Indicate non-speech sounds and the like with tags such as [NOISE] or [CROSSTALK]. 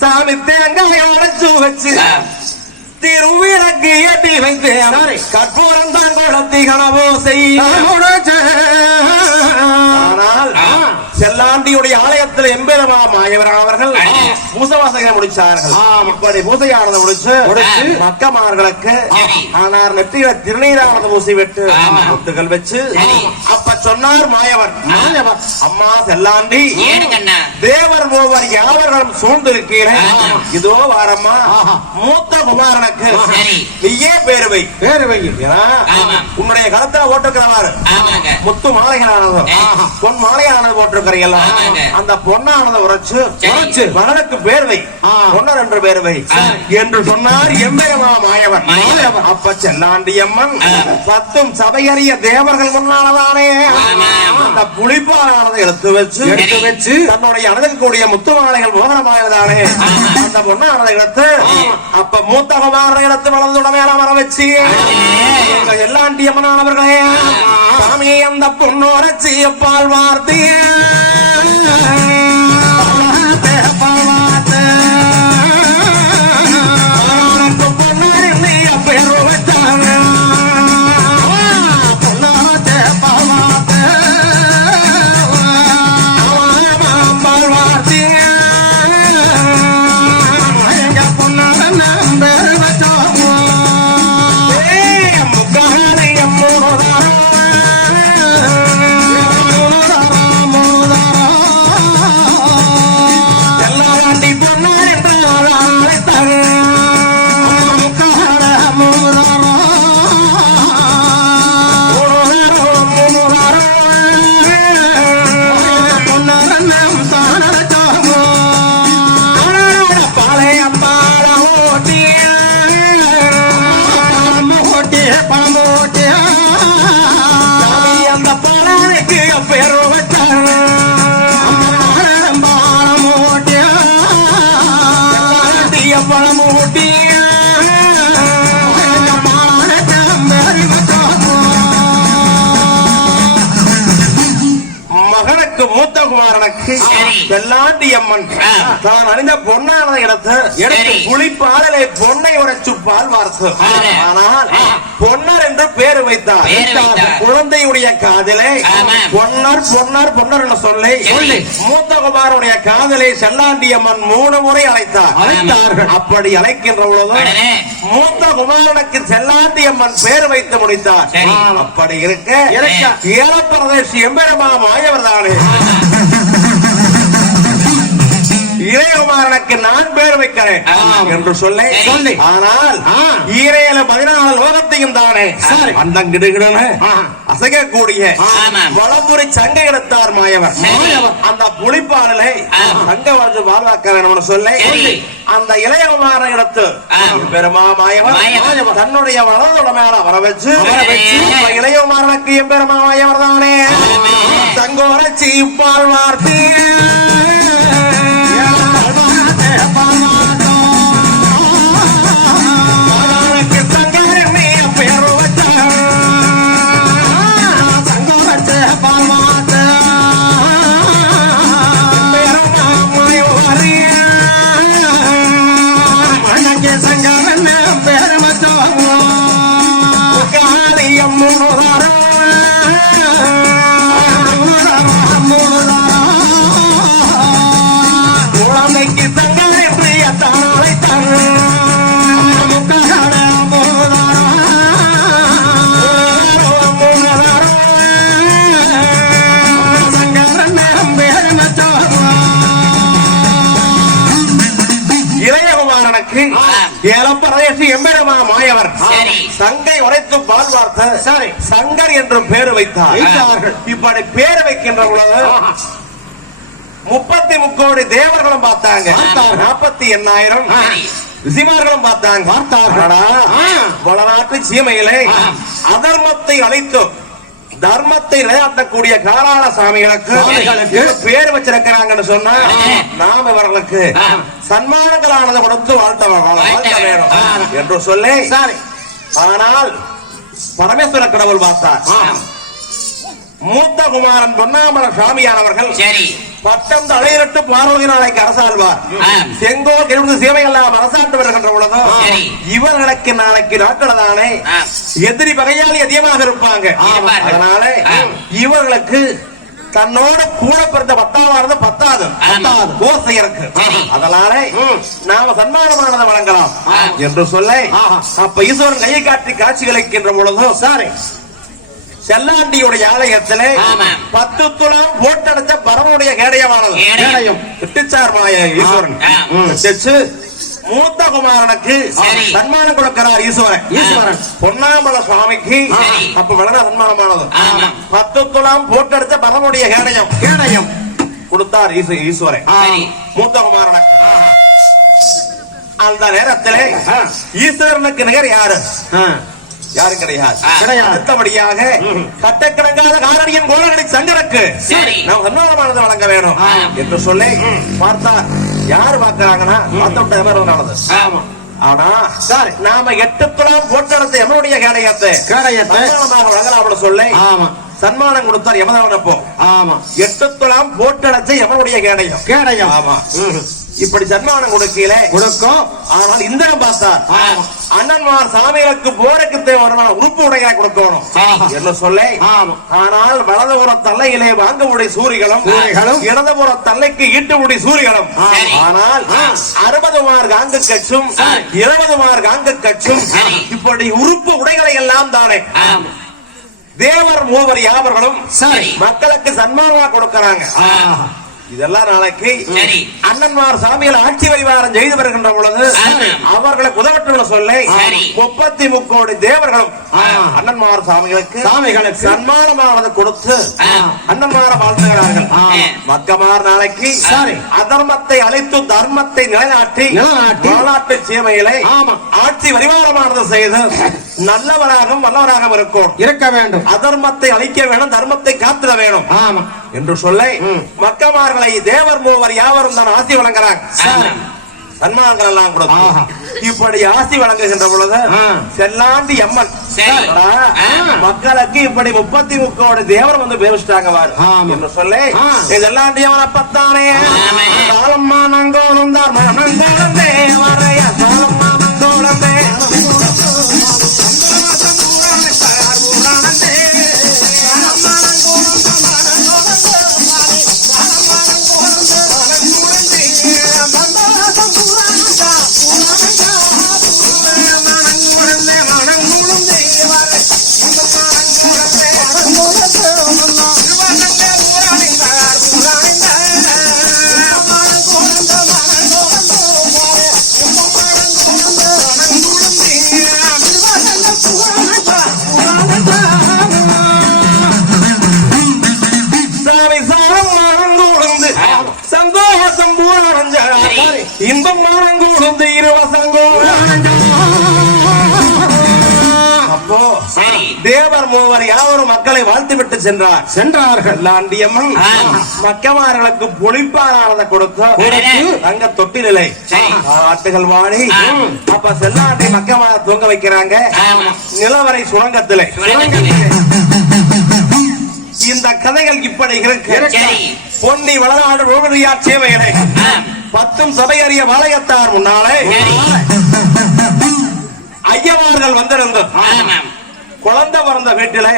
சாமி தேங்காய் உடைச்சு வச்சு திருவிளக்கு ஏற்றி வைத்தேன் கற்பூரம் தான் குளத்தி கனவோ செய்யும் ஆனால் செல்லாண்டியுடைய ஆலயத்தில் எம்பெருமா மாயவரான அவர்கள் பூசவாசகை முடிச்சார்கள் இப்படி பூசையானதை முடிச்சு முடிச்சு, மக்கமார்களுக்கு சரி. ஆனால் நெற்றியில திருநீரானது பூசி விட்டு. முத்துகள் வச்சு. அப்ப சொன்னார் மாயவர் மாயவர். அம்மா செல்லாண்டி தேவர் மூவர் யாவர்களும் சூழ்ந்திருக்கிறேன். இதோ வாரம்மா. மூத்த குமாரனுக்கு. நீயே பேரு வை பேரு வைங்க ஏன்னா, ஆமா. உன்னுடைய கருத்துல ஆமாங்க முத்து மாலைகளானது ஆஹா. பொன் மாலையானது போட்டிருக்கிறீங்களா. அந்த பொன்னானதை உரைச்சு. உரைச்சு மகனுக்கு பேர் வை ஆ. பொன்னர் என்று பேர் வை சரி. என்று சொன்னார் எம்பெருமா மாயவன். அப்ப செல்லாண்டி அம்மன். பத்தும் சபையறிய தேவர்கள் முன்னாலதானே. அந்த புளிப்பாலானதை எடுத்து வச்சு எடுத்து வச்சு தன்னுடைய அணுகக்கூடிய முத்து மாலைகள் மோகனமாயதானே ஆமா. அந்த பொன்னானதை எடுத்து அப்ப மூத்த குமாரனை எடுத்து வளர்ந்துட மேல வர வச்சு எல்லாண்டி அம்மனானவர்களே சாமி அந்த பொண்ணோரச்சி பால் வார்த்திய சரி. வெள்ளாண்டி அம்மன். தான் அணிந்த பொன்னானதை எடுத்து எடுத்து சரி. புளிப்பாடலை பொன்னை உரைச்சு பால் வார்த்து. ஆனால். பொன்னர் என்று பேரு வைத்தார். குழந்தையுடைய காதலை. பொன்னர் பொன்னர் பொன்னர் என்று சொல்லி சொல்லி. மூத்த குமாரனுடைய காதலை செல்லாண்டி அம்மன் மூணு முறை அழைத்தார் அழைத்தார்கள். அப்படி அழைக்கின்ற பொழுது மூத்த குமாரனுக்கு செல்லாண்டி அம்மன் பேர் வைத்து முடித்தார். அப்படி இருக்க. ஏலப்பிரதேசி எம்பெருமா மாயவர் தானே இளையகுமாரனுக்கு நான் பேர் வைக்கிறேன். என்று சொல்லி ஆனால். ஈரையில பதினாலு லோகத்தையும் தானே ஆ. அசைக்கக்கூடிய. வளம்புரி சங்கை எடுத்தார் மாயவர். அந்த புலிப்பாடலை ஆமா. சங்க வாழ்ந்து வாழ்வாக்க வேணும்னு சொல்லி. அந்த இளையகுமாரன் எடுத்து ஆமா. பெருமா மாயவர். தன்னுடைய வலதோட மேல வர வச்சு இளையகுமாரனுக்கு எம்பெருமா மாயவர் தானே தங்கோரச்சி பால் ஏலப்பரதேசி எம்பெருமா மாயவர். சங்கை உரைத்து பால் வார்த்த சரி. சங்கர் என்றும் பேரு வைத்தார். இப்படி பேரு வைக்கின்ற பொழுது முப்பத்தி முக்கோடி தேவர்களும் பார்த்தாங்க. நாற்பத்தி எண்ணாயிரம். ரிஷிமார்களும் பார்த்தாங்க பார்த்தார்கள். வளநாட்டு சீமையிலே. அதர்மத்தை அழித்து தர்மத்தை நிலையாட்டக்கூடிய காராள சாமிகளுக்கு பேர் வச்சிருக்கிறாங்கன்னு சொன்னா. நாம் இவர்களுக்கு. சன்மானங்களானது கொடுத்து வாழ்த்த வாழ்த்த வேணும். என்று சொல்லி சரி ஆனால் பரமேஸ்வர கடவுள் பார்த்தார். மூத்த குமாரன் பொன்னாமல சாமியானவர்கள் சரி பட்டம் தலையிட்டு பார்வதி நாளைக்கு அரசாழ்வார். செங்கோல் எழுபது சேவை எல்லாம் அரசாண்டு வருகின்ற பொழுது சரி. இவர்களுக்கு நாளைக்கு நாட்கள் தானே. எதிரி வகையால் அதிகமாக இருப்பாங்க. அதனால. இவர்களுக்கு தன்னோட கூட பிறந்த பத்தாவானது பத்தாது ஆமா. பத்தாது ஓசையருக்கு சரி. அதனால நாம சன்மானமானதை வழங்கலாம். என்று சொல்ல. அப்ப ஈஸ்வரன் கையை காட்டி காட்சி அளிக்கின்ற பொழுது சரி செல்லாண்டியுடைய ஆலயத்திலே. பத்து துளம் போட்டெடுத்த பரமனுடைய கேடயமானது. கேடயம். விட்டுச்சார் மாய ஈஸ்வரன். மூத்த குமாரனுக்கு. சன்மானம் கொடுக்கிறார் ஈஸ்வரன். ஈஸ்வரன். பொன்னாமல சுவாமிக்கு. அப்ப வளர சன்மானமானது. பத்து துளம் போட்டெடுத்த பரமனுடைய கேடயம். கேடயம். கொடுத்தார் ஈஸ்வரன். மூத்த குமாரனுக்கு. அந்த நேரத்திலே. ஈஸ்வரனுக்கு நிகர் யாரு? யாரும் கிடையாது. அடுத்தபடியாக கட்டக்கிடங்காத காரணியின் கோலகடி சங்கருக்கு. நாம் சன்மானமானது வழங்க வேணும். என்று சொல்லி பார்த்தா யாரு பார்க்கறாங்கன்னா பார்த்த விட்ட எமர்வனானது ஆமா. ஆனா சரி. நாம எட்டு துளம் போட்டெடுத்த எமனுடைய கேடயத்தை கேடயத்தை. சன்மானமாக வழங்கலாம் சொல்லி ஆமா. சன்மானம் கொடுத்தார் யமதவனப்போ ஆமா. எட்டு துளம் போட்டெடுத்த எமனுடைய கேடயம். கேடயம். ஆமா. இப்படி சன்மானம் கொடுக்கல கொடுக்கும் ஆனால் இந்திரன் பார்த்தார் ஆமா. அண்ணன்மார் சாமிகளுக்கு போருக்கு தேவையான உறுப்பு உடைகளை கொடுக்கணும். என்று சொல்ல. ஆனால் வலதுபுற தல்லையிலே வாங்கமுடி சூரிகளும். இடதுபுற தல்லைக்கு ஈட்டுமுடி சூரிகளும் சரி. ஆனால் அறுபது மார் காங்கு கச்சும் சரி. இருபது மார் காங்கு கச்சும் சரி. இப்படி உறுப்பு உடைகளை எல்லாம் தானே தேவர் மூவர் யாவர்களும் மக்களுக்கு சன்மானமா கொடுக்கறாங்க. இதெல்லாம் நாளைக்கு சரி அண்ணன்மார் சாமிகள் ஆட்சி பரிவாரம் செய்து வருகின்ற பொழுது சரி. அவர்களுக்கு உதவட்டுள்ள சொல்லி. முப்பத்தி முக்கோடி தேவர்களும். அண்ணன்மார் சாமிகளுக்கு சாமிகளுக்கு. சன்மானமானது கொடுத்து ஆ. மக்கமார் நாளைக்கு. அதர்மத்தை அழித்து தர்மத்தை நிலைநாட்டி நிலைநாட்டி. மாநாட்டு ஆமா. ஆட்சி பரிவாரமானது செய்து [LAUGHS] நல்லவராகவும் வல்லவராகவும் இருக்கும் இருக்க வேண்டும் அதர்மத்தை அழிக்க வேணும் தர்மத்தை காத்திட வேணும் ஆமா என்று சொல்லி. மக்கமார்களை தேவர் மூவர் யாவரும் தான் ஆசி வழங்குறாங்க. சன்மானங்கள் எல்லாம் ஆஹா. இப்படி ஆசி வழங்குகின்ற பொழுது. செல்லாண்டி அம்மன். மக்களுக்கு இப்படி முப்பத்தி முக்கோடி தேவர் வந்து பேவிச்சிட்டாங்க வாரு. என்று சொல்லி ஆ. இதெல்லாண்டி அவன் அப்பத்தானே ஆமா. சாலம்மா நங்கோளும் தான் இன்பம் மனங்கூடுந்து இருவசங்கோ அப்போ சரி. தேவர் மூவர் யாவரும் மக்களை வாழ்த்து விட்டு சென்றார். சென்றார்கள். லாண்டியம்மன். மக்கமார்களுக்கு பொழிப்பாரானதை கொடுத்து தங்க தொட்டிலை. ஆட்டுகள் வாடி. அப்ப செல்லாண்டை மக்கமார தூங்க வைக்கிறாங்க. நிலவரை சுரங்கத்திலே. இந்த கதைகள் இப்படி இருக்கு. சரி. பொன்னி வளநாடு ரோமரியா பத்தும் சபையறிய வாளையத்தார் முன்னாலே. ஐயவார்கள் வந்திருந்தோம் குழந்தை பிறந்த வீட்டிலே